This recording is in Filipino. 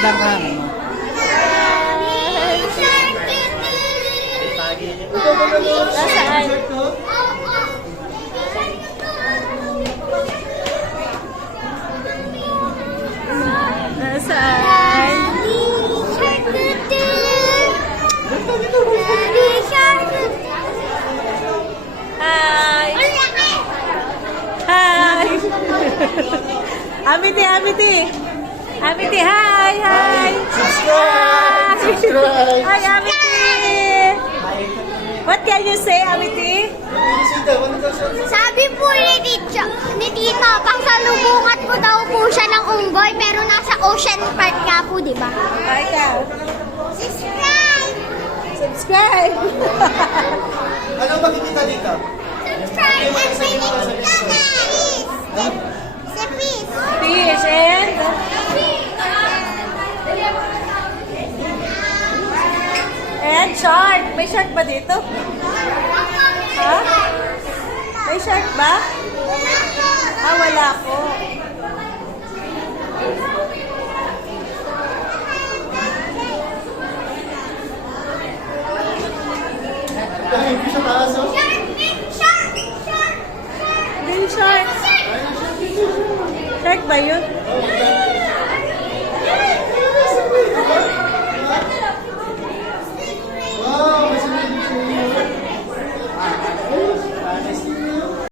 isda ka. Nasaan? Nasaan? Hi! Hi! Amity, Amity! Amity, hi! Hi! Subscribe! Hi, Amity! What can you say, Amity? Sabi po ni Tita, pasalubungan ko daw po siya ng unggoy, pero nasa Ocean Park nga po, di ba? Hi, ikaw. Subscribe! Subscribe! Ano makikita dito? Subscribe and my next is sa peace. Fish and... And shark. May shark ba dito? Ha? May shark ba? Ah, wala po. Dahil sa taas, oh. Din shark. Shark ba yun? Oh,